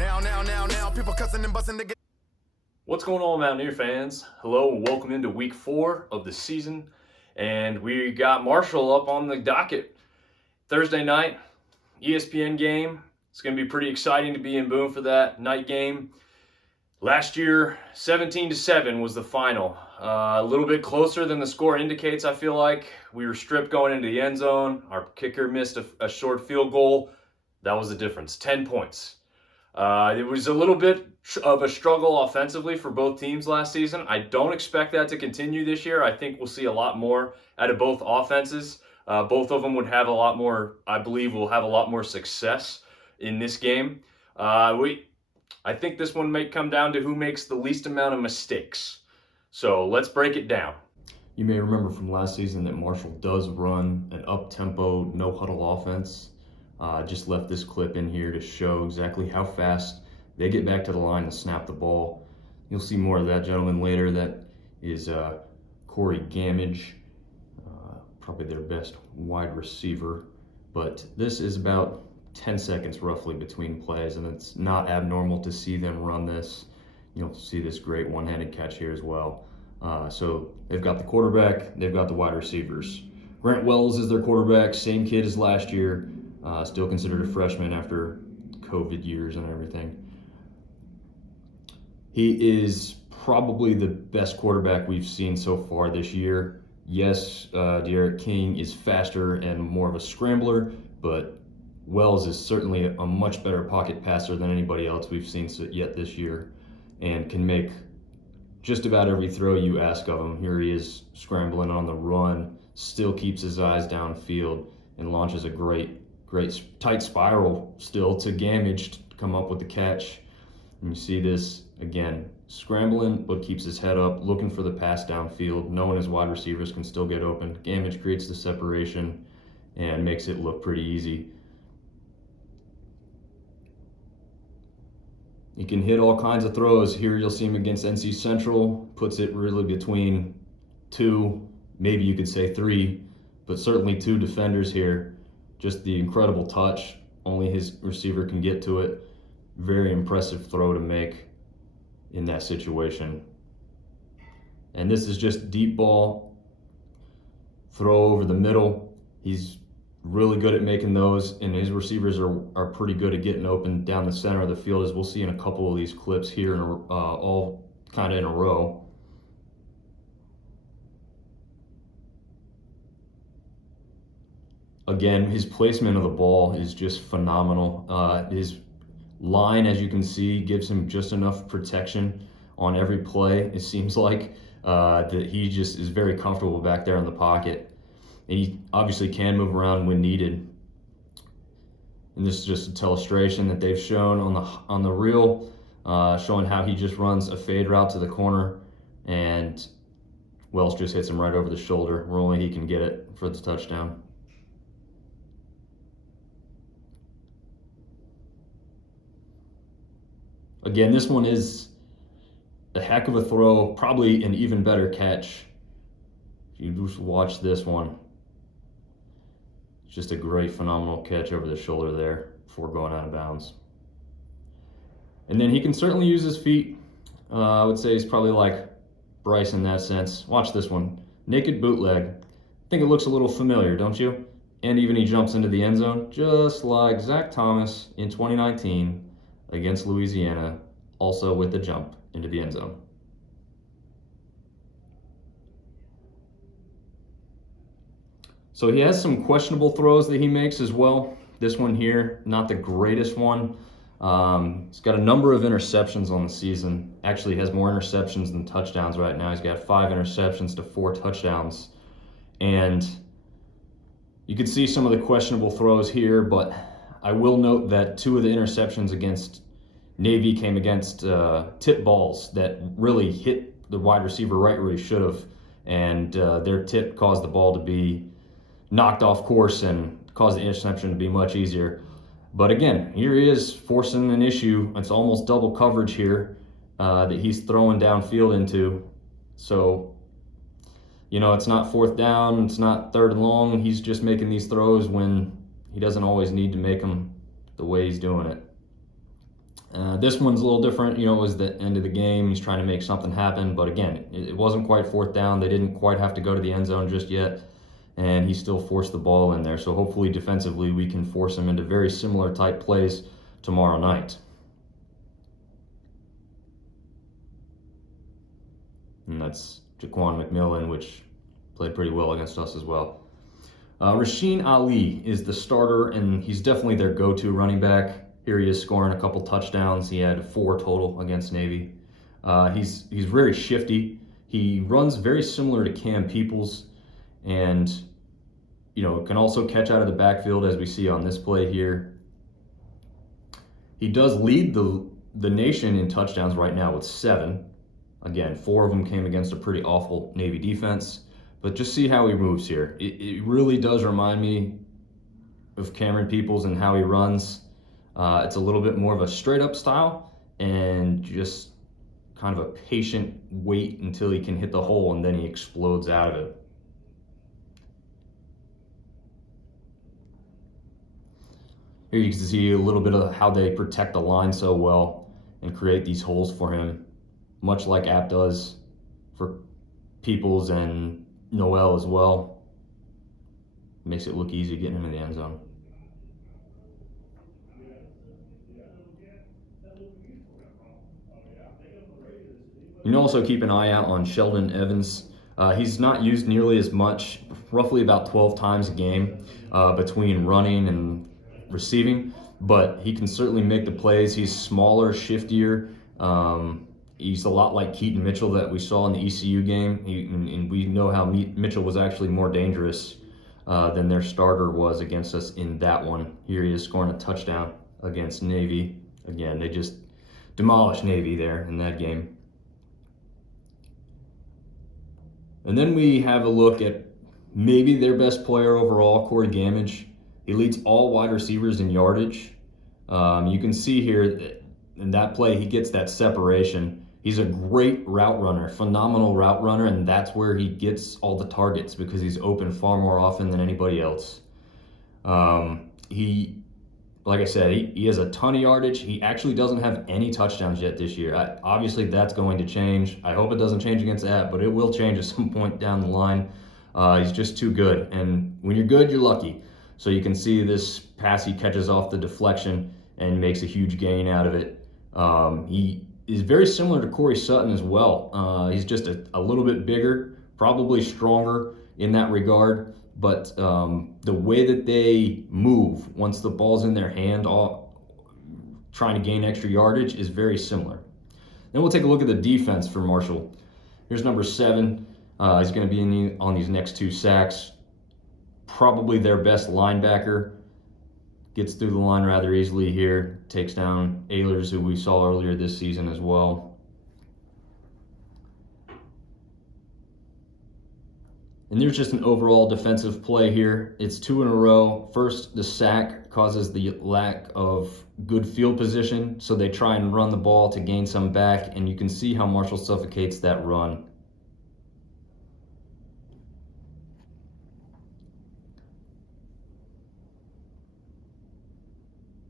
Now, people cussing and busting to get. What's going on, Mountaineer fans? Hello and welcome into week 4 of the season. And we got Marshall up on the docket. Thursday night, ESPN game. It's going to be pretty exciting to be in Boone for that night game. Last year, 17-7 was the final. A little bit closer than the score indicates, I feel like. We were stripped going into the end zone. Our kicker missed a short field goal. That was the difference, 10 points. It was a little bit of a struggle offensively for both teams last season. I don't expect that to continue this year. I think we'll see a lot more out of both offenses. Both of them would have a lot more, I believe, will have a lot more success in this game. I think this one may come down to who makes the least amount of mistakes. So let's break it down. You may remember from last season that Marshall does run an up-tempo, no-huddle offense. Just left this clip in here to show exactly how fast they get back to the line to snap the ball. You'll see more of that gentleman later. That is Corey Gamage, probably their best wide receiver. But this is about 10 seconds roughly between plays, and it's not abnormal to see them run this. You'll see this great one-handed catch here as well. So they've got the quarterback, they've got the wide receivers. Grant Wells is their quarterback, same kid as last year. Still considered a freshman after COVID years and everything. He is probably the best quarterback we've seen so far this year. Yes, De'Aaron King is faster and more of a scrambler, but Wells is certainly a much better pocket passer than anybody else we've seen yet this year, and can make just about every throw you ask of him. Here he is scrambling on the run, still keeps his eyes downfield, and launches a great tight spiral still to Gamage to come up with the catch. And you see this again, scrambling but keeps his head up, looking for the pass downfield, knowing his wide receivers can still get open. Gamage creates the separation and makes it look pretty easy. He can hit all kinds of throws. Here you'll see him against NC Central, puts it really between two, maybe you could say three, but certainly two defenders here. Just the incredible touch, only his receiver can get to it. Very impressive throw to make in that situation. And this is just deep ball, throw over the middle. He's really good at making those, and his receivers are pretty good at getting open down the center of the field, as we'll see in a couple of these clips here, all kind of in a row. Again, his placement of the ball is just phenomenal. His line, as you can see, gives him just enough protection on every play. It seems like that he just is very comfortable back there in the pocket. And he obviously can move around when needed. And this is just a illustration that they've shown on the reel, showing how he just runs a fade route to the corner, and Wells just hits him right over the shoulder where only he can get it for the touchdown. Again, this one is a heck of a throw, probably an even better catch. If you just watch this one, it's just a great, phenomenal catch over the shoulder there before going out of bounds. And then he can certainly use his feet. I would say he's probably like Bryce in that sense. Watch this one. Naked bootleg. I think it looks a little familiar, don't you? And even he jumps into the end zone, just like Zach Thomas in 2019 against Louisiana, also with the jump into the end zone. So he has some questionable throws that he makes as well. This one here, not the greatest one. He's got a number of interceptions on the season. Actually has more interceptions than touchdowns right now. He's got 5 interceptions to 4 touchdowns. And you can see some of the questionable throws here, but I will note that 2 of the interceptions against Navy came against tip balls that really hit the wide receiver right where he should have, and their tip caused the ball to be knocked off course and caused the interception to be much easier. But again, here he is forcing an issue. It's almost double coverage here that he's throwing downfield into. So, it's not 4th down, it's not 3rd and long. He's just making these throws when he doesn't always need to make them the way he's doing it. This one's a little different. It was the end of the game. He's trying to make something happen. But again, it wasn't quite fourth down. They didn't quite have to go to the end zone just yet. And he still forced the ball in there. So hopefully defensively we can force him into very similar type plays tomorrow night. And that's Jaquan McMillan, which played pretty well against us as well. Rasheen Ali is the starter, and he's definitely their go-to running back. Here he is scoring a couple touchdowns. He had 4 total against Navy. He's very shifty. He runs very similar to Cam Peoples, and can also catch out of the backfield, as we see on this play here. He does lead the nation in touchdowns right now with 7. Again, 4 of them came against a pretty awful Navy defense. But just see how he moves here. It really does remind me of Cameron Peoples and how he runs. It's a little bit more of a straight-up style and just kind of a patient wait until he can hit the hole, and then he explodes out of it. Here you can see a little bit of how they protect the line so well and create these holes for him, much like App does for Peoples and Noel as well. Makes it look easy getting him in the end zone. You can also keep an eye out on Sheldon Evans. He's not used nearly as much, roughly about 12 times a game between running and receiving, but he can certainly make the plays. He's smaller, shiftier. He's a lot like Keaton Mitchell that we saw in the ECU game, and we know how Mitchell was actually more dangerous than their starter was against us in that one. Here he is scoring a touchdown against Navy. Again, they just demolished Navy there in that game. And then we have a look at maybe their best player overall, Corey Gamage. He leads all wide receivers in yardage. You can see here that in that play, he gets that separation. He's a great route runner, phenomenal route runner, and that's where he gets all the targets because he's open far more often than anybody else. Like I said, he has a ton of yardage. He actually doesn't have any touchdowns yet this year. Obviously, that's going to change. I hope it doesn't change against App, but it will change at some point down the line. He's just too good, and when you're good, you're lucky. So you can see this pass, he catches off the deflection and makes a huge gain out of it. He is very similar to Corey Sutton as well. He's just a little bit bigger, probably stronger in that regard. But the way that they move once the ball's in their hand, trying to gain extra yardage, is very similar. Then we'll take a look at the defense for Marshall. Here's number 7. He's going to be on these next 2 sacks. Probably their best linebacker. Gets through the line rather easily here. Takes down Ehlers, who we saw earlier this season as well. And there's just an overall defensive play here. It's 2 in a row. First, the sack causes the lack of good field position, so they try and run the ball to gain some back, and you can see how Marshall suffocates that run.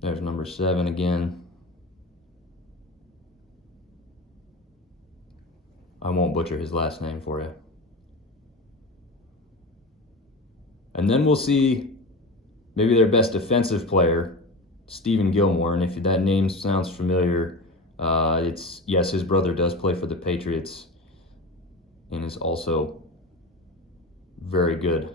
There's number 7 again. I won't butcher his last name for you. And then we'll see maybe their best defensive player, Stephen Gilmore. And if that name sounds familiar, yes, his brother does play for the Patriots and is also very good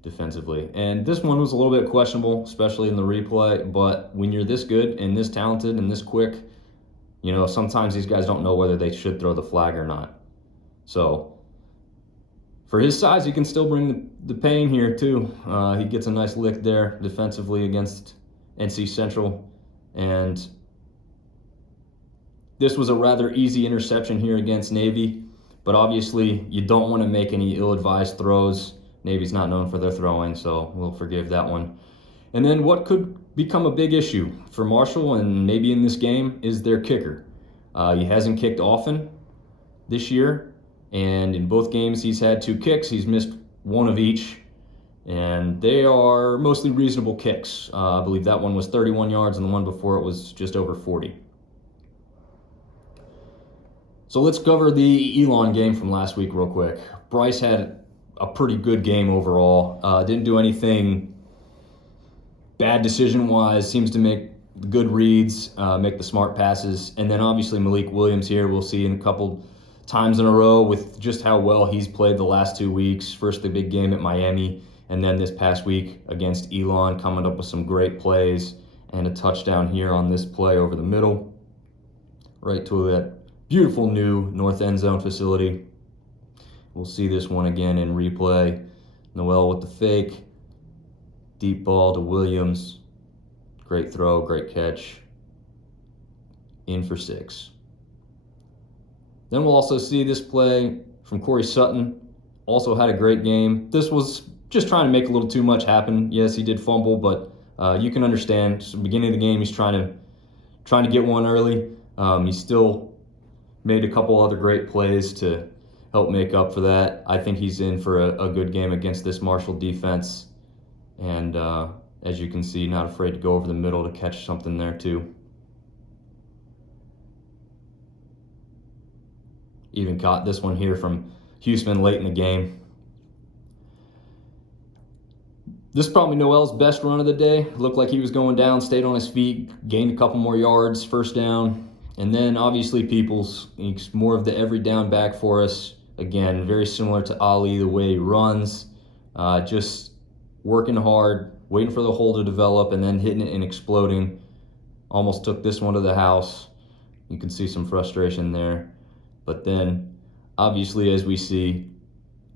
defensively. And this one was a little bit questionable, especially in the replay. But when you're this good and this talented and this quick, sometimes these guys don't know whether they should throw the flag or not. So for his size, he can still bring the pain here too. He gets a nice lick there defensively against NC Central. And this was a rather easy interception here against Navy. But obviously, you don't want to make any ill-advised throws. Navy's not known for their throwing, so we'll forgive that one. And then what could become a big issue for Marshall and maybe in this game is their kicker. He hasn't kicked often this year. And in both games, he's had 2 kicks. He's missed 1 of each. And they are mostly reasonable kicks. I believe that one was 31 yards, and the one before it was just over 40. So let's cover the Elon game from last week real quick. Bryce had a pretty good game overall. Didn't do anything bad decision-wise. Seems to make good reads, make the smart passes. And then obviously Malik Williams here, we'll see in a couple times in a row with just how well he's played the last 2 weeks. First the big game at Miami, and then this past week against Elon, coming up with some great plays and a touchdown here on this play over the middle, right to that beautiful new north end zone facility. We'll see this one again in replay. Noel with the fake. Deep ball to Williams. Great throw, great catch. In for 6. Then we'll also see this play from Corey Sutton. Also had a great game. This was just trying to make a little too much happen. Yes, he did fumble, but you can understand. Just the beginning of the game, he's trying to get one early. He still made a couple other great plays to help make up for that. I think he's in for a good game against this Marshall defense. And as you can see, not afraid to go over the middle to catch something there too. Even caught this one here from Huseman late in the game. This is probably Noel's best run of the day. Looked like he was going down, stayed on his feet, gained a couple more yards, first down. And then obviously Peoples, he's more of the every down back for us. Again, very similar to Ali, the way he runs. Just working hard, waiting for the hole to develop, and then hitting it and exploding. Almost took this one to the house. You can see some frustration there. But then, obviously, as we see,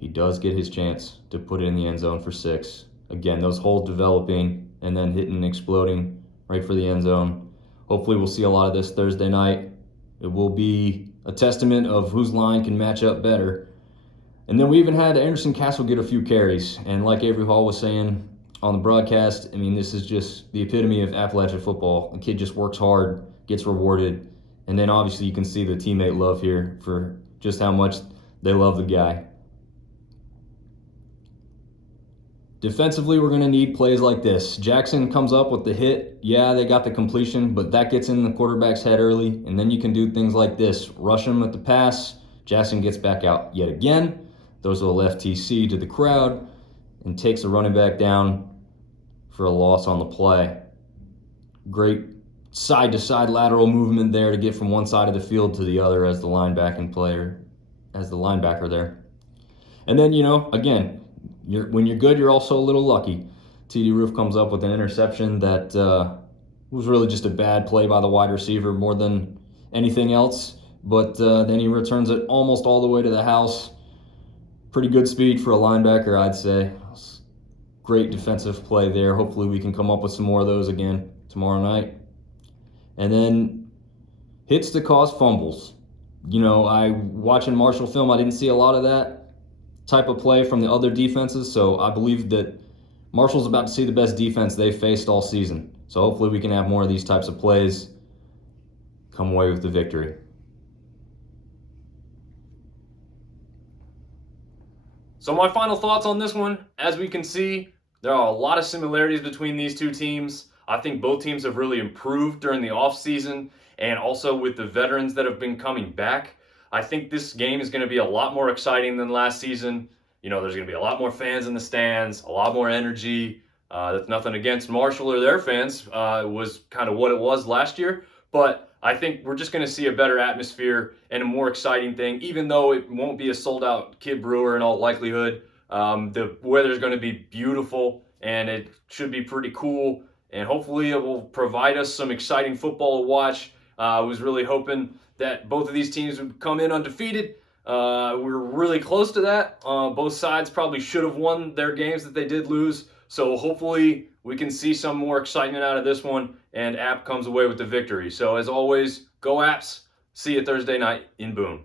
he does get his chance to put it in the end zone for 6. Again, those holes developing and then hitting and exploding right for the end zone. Hopefully we'll see a lot of this Thursday night. It will be a testament of whose line can match up better. And then we even had Anderson Castle get a few carries. And like Avery Hall was saying on the broadcast, I mean, this is just the epitome of Appalachian football. The kid just works hard, gets rewarded. And then obviously you can see the teammate love here for just how much they love the guy. Defensively, we're going to need plays like this. Jackson comes up with the hit. Yeah, they got the completion, but that gets in the quarterback's head early. And then you can do things like this. Rush him at the pass. Jackson gets back out yet again. Throws a left TC to the crowd and takes the running back down for a loss on the play. Great side-to-side lateral movement there to get from one side of the field to the other as the linebacker there. And then, again, when you're good, you're also a little lucky. TD Roof comes up with an interception that was really just a bad play by the wide receiver more than anything else. But then he returns it almost all the way to the house. Pretty good speed for a linebacker, I'd say. Great defensive play there. Hopefully we can come up with some more of those again tomorrow night. And then hits to cause fumbles. Watching Marshall film, I didn't see a lot of that type of play from the other defenses, so I believe that Marshall's about to see the best defense they've faced all season. So hopefully we can have more of these types of plays, come away with the victory. So my final thoughts on this one, as we can see, there are a lot of similarities between these two teams. I think both teams have really improved during the offseason, and also with the veterans that have been coming back. I think this game is going to be a lot more exciting than last season. There's going to be a lot more fans in the stands, a lot more energy. That's nothing against Marshall or their fans. It was kind of what it was last year. But I think we're just going to see a better atmosphere and a more exciting thing, even though it won't be a sold-out Kid Brewer in all likelihood. The weather's going to be beautiful, and it should be pretty cool. And hopefully it will provide us some exciting football to watch. I was really hoping that both of these teams would come in undefeated. We're really close to that. Both sides probably should have won their games that they did lose. So hopefully we can see some more excitement out of this one, and App comes away with the victory. So as always, go Apps. See you Thursday night in Boone.